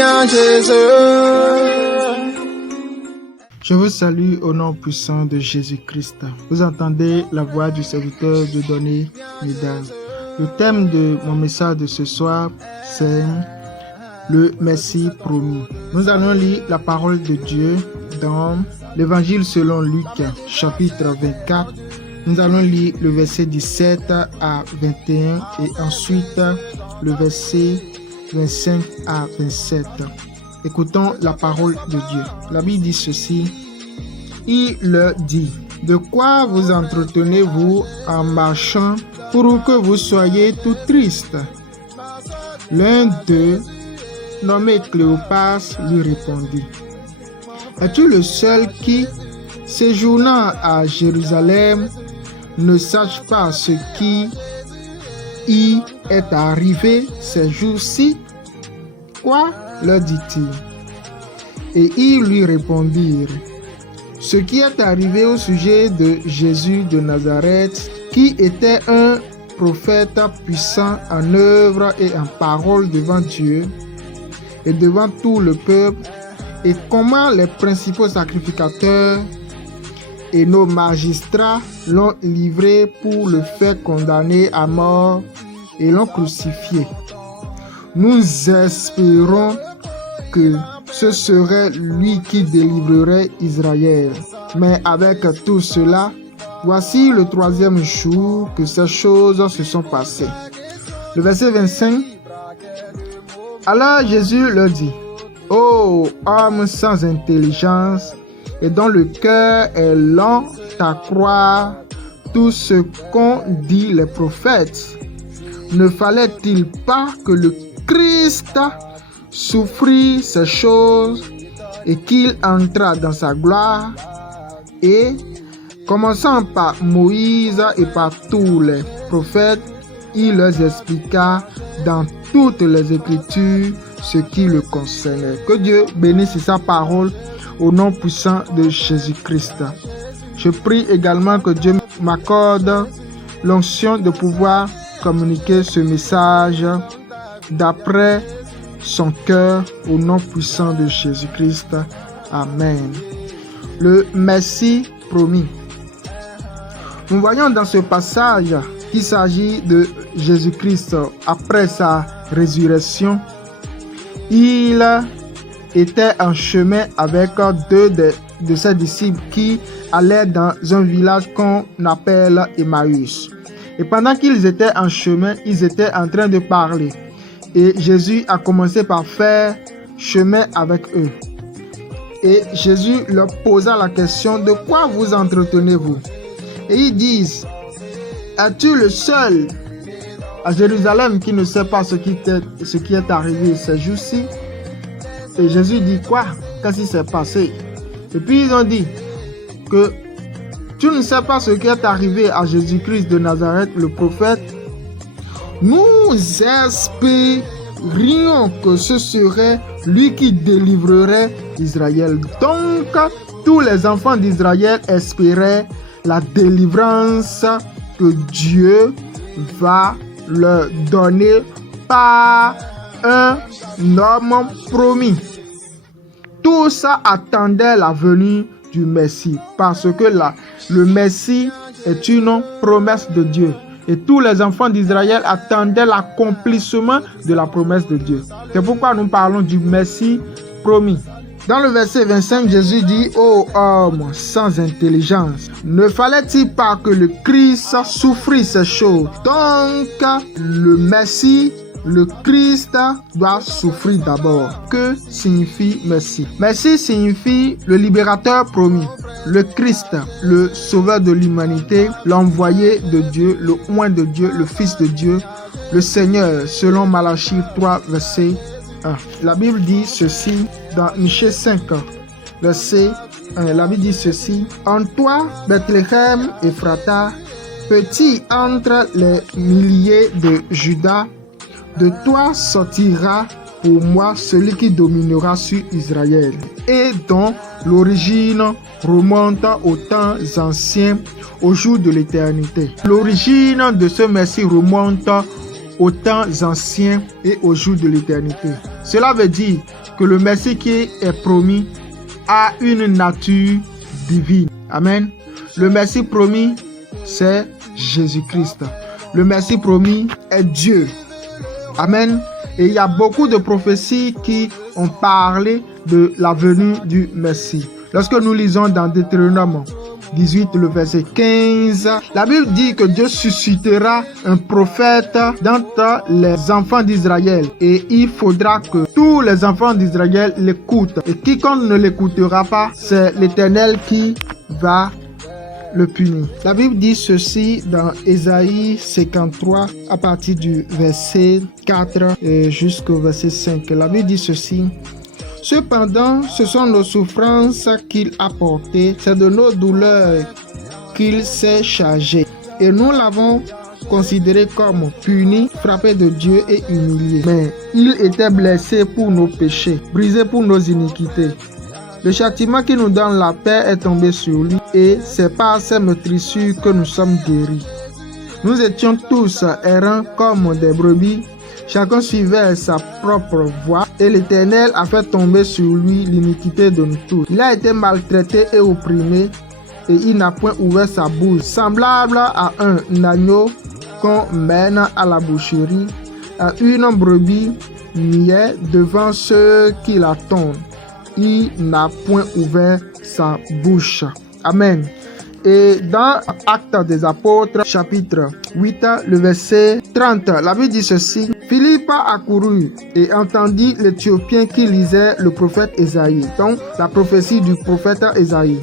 bien Jésus. Je vous salue au nom puissant de Jésus-Christ. Vous entendez la voix du serviteur de Donné Médard. Le thème de mon message de ce soir, c'est le Messie promis. Nous allons lire la parole de Dieu dans l'Évangile selon Luc, chapitre 24. Nous allons lire le verset 17 à 21 et ensuite le verset 25 à 27. Écoutons la parole de Dieu. La Bible dit ceci. Il leur dit, de quoi vous entretenez-vous en marchant pour que vous soyez tout triste? L'un d'eux, nommé Cléopas, lui répondit, es-tu le seul qui, séjournant à Jérusalem, ne sache pas ce qui y est arrivé ces jours-ci? Quoi? Leur dit-il. Et ils lui répondirent, ce qui est arrivé au sujet de Jésus de Nazareth, qui était un prophète puissant en œuvre et en parole devant Dieu et devant tout le peuple, et comment les principaux sacrificateurs et nos magistrats l'ont livré pour le faire condamner à mort et l'ont crucifié. Nous espérons que ce serait lui qui délivrerait Israël. Mais avec tout cela, voici le troisième jour que ces choses se sont passées. Le verset 25. Alors Jésus leur dit, ô homme sans intelligence et dont le cœur est lent à croire tout ce qu'ont dit les prophètes, ne fallait-il pas que le Christ souffrit ces choses et qu'il entra dans sa gloire? Et commençant par Moïse et par tous les prophètes, il leur expliqua dans toutes les Écritures ce qui le concernait. Que Dieu bénisse sa parole au nom puissant de Jésus-Christ. Je prie également que Dieu m'accorde l'onction de pouvoir communiquer ce message d'après son cœur au nom puissant de Jésus-Christ. Amen. Le Messie promis. Nous voyons dans ce passage qu'il s'agit de Jésus-Christ après sa résurrection. Il était en chemin avec deux de ses disciples qui allaient dans un village qu'on appelle Emmaüs. Et pendant qu'ils étaient en chemin, ils étaient en train de parler. Et Jésus a commencé par faire chemin avec eux. Et Jésus leur posa la question, de quoi vous entretenez-vous? Et ils disent, es-tu le seul à Jérusalem qui ne sait pas ce qui est arrivé ces jours-ci? Et Jésus dit, quoi? Qu'est-ce qui s'est passé? Et puis ils ont dit que tu ne sais pas ce qui est arrivé à Jésus-Christ de Nazareth, le prophète. Nous espérions que ce serait lui qui délivrerait Israël. Donc, tous les enfants d'Israël espéraient la délivrance que Dieu va leur donner par un homme promis. Tous attendaient la venue du Messie parce que le Messie est une promesse de Dieu. Et tous les enfants d'Israël attendaient l'accomplissement de la promesse de Dieu. C'est pourquoi nous parlons du Messie promis. Dans le verset 25, Jésus dit, ô homme sans intelligence, ne fallait-il pas que le Christ souffrisse ces choses? Donc, le Messie, le Christ doit souffrir d'abord. Que signifie Messie? Messie signifie le libérateur promis. Le Christ, le sauveur de l'humanité, l'envoyé de Dieu, le oint de Dieu, le Fils de Dieu, le Seigneur, selon Malachie 3, verset 1. La Bible dit ceci dans Michée 5, verset 1. La Bible dit ceci. En toi, Bethléem, Ephrata, petit entre les milliers de Juda, de toi sortira pour moi celui qui dominera sur Israël et dont l'origine remonte aux temps anciens, au jour de l'éternité. L'origine de ce Messie remonte aux temps anciens et aux jours de l'éternité. Cela veut dire que le Messie qui est promis a une nature divine. Amen. Le Messie promis, c'est Jésus-Christ. Le Messie promis est Dieu. Amen. Et il y a beaucoup de prophéties qui ont parlé de la venue du Messie. Lorsque nous lisons dans Deutéronome 18, le verset 15, la Bible dit que Dieu suscitera un prophète d'entre les enfants d'Israël et il faudra que tous les enfants d'Israël l'écoutent. Et quiconque ne l'écoutera pas, c'est l'Éternel qui va le punir. La Bible dit ceci dans Ésaïe 53 à partir du verset 4 jusqu'au verset 5. La Bible dit ceci. Cependant, ce sont nos souffrances qu'il a portées, c'est de nos douleurs qu'il s'est chargé. Et nous l'avons considéré comme puni, frappé de Dieu et humilié. Mais il était blessé pour nos péchés, brisé pour nos iniquités. Le châtiment qui nous donne la paix est tombé sur lui et c'est par ses meurtrissures que nous sommes guéris. Nous étions tous errants comme des brebis, chacun suivait sa propre voie et l'Éternel a fait tomber sur lui l'iniquité de nous tous. Il a été maltraité et opprimé et il n'a point ouvert sa bouche. Semblable à un agneau qu'on mène à la boucherie, à une brebis muette devant ceux qui l'attendent. Il n'a point ouvert sa bouche. Amen. Et dans Actes des Apôtres, chapitre 8, le verset 30, la Bible dit ceci. Philippe accourut et entendit l'Éthiopien qui lisait le prophète Ésaïe, donc la prophétie du prophète Ésaïe.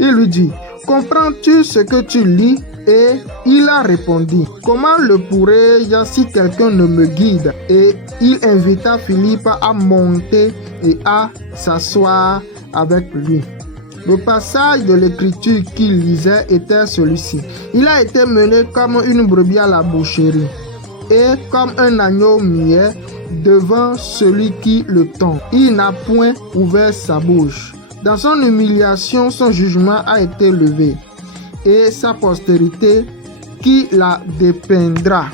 Il lui dit, comprends-tu ce que tu lis? Et il a répondu, comment le pourrais-je si quelqu'un ne me guide? Et il invita Philippe à monter et à s'asseoir avec lui. Le passage de l'écriture qu'il lisait était celui-ci. Il a été mené comme une brebis à la boucherie et comme un agneau muet devant celui qui le tend. Il n'a point ouvert sa bouche. Dans son humiliation, son jugement a été levé et sa postérité qui la dépeindra,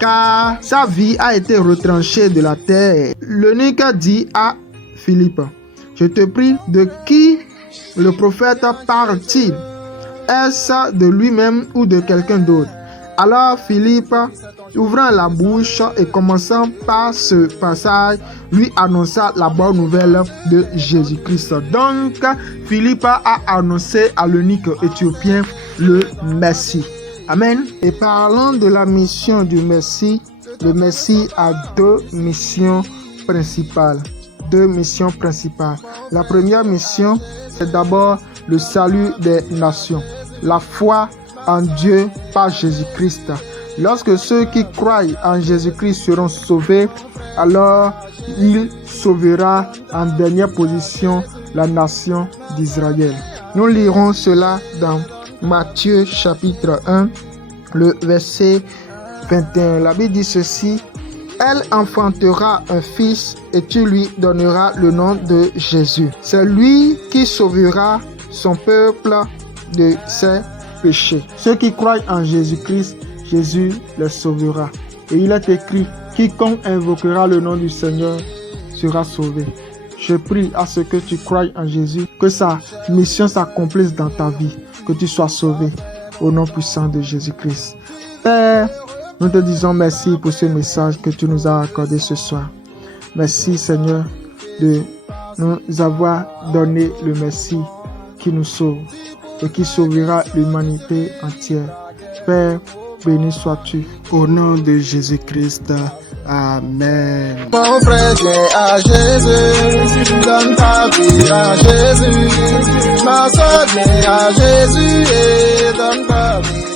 car sa vie a été retranchée de la terre. L'eunuque dit à Philippe, je te prie, de qui le prophète parle-t-il? Est-ce de lui-même ou de quelqu'un d'autre? Alors Philippe, ouvrant la bouche et commençant par ce passage, lui annonça la bonne nouvelle de Jésus-Christ. Donc, Philippe a annoncé à l'eunuque éthiopien le Messie. Amen. Et parlant de la mission du Messie, le Messie a deux missions principales. La première mission, c'est d'abord le salut des nations, la foi en Dieu par Jésus-Christ. Lorsque ceux qui croient en Jésus-Christ seront sauvés, alors il sauvera en dernière position la nation d'Israël. Nous lirons cela dans Matthieu chapitre 1, le verset 21. La Bible dit ceci. Elle enfantera un fils et tu lui donneras le nom de Jésus. C'est lui qui sauvera son peuple de ses péchés. Ceux qui croient en Jésus-Christ, Jésus les sauvera. Et il est écrit, quiconque invoquera le nom du Seigneur sera sauvé. Je prie à ce que tu crois en Jésus, que sa mission s'accomplisse dans ta vie, que tu sois sauvé au nom puissant de Jésus-Christ. Père, nous te disons merci pour ce message que tu nous as accordé ce soir. Merci Seigneur de nous avoir donné le Messie qui nous sauve et qui sauvera l'humanité entière. Père, béni sois-tu. Au nom de Jésus-Christ. Amen. Mon frère, viens à Jésus, donne ta vie à Jésus. Ma soeur, viens à Jésus et donne ta vie.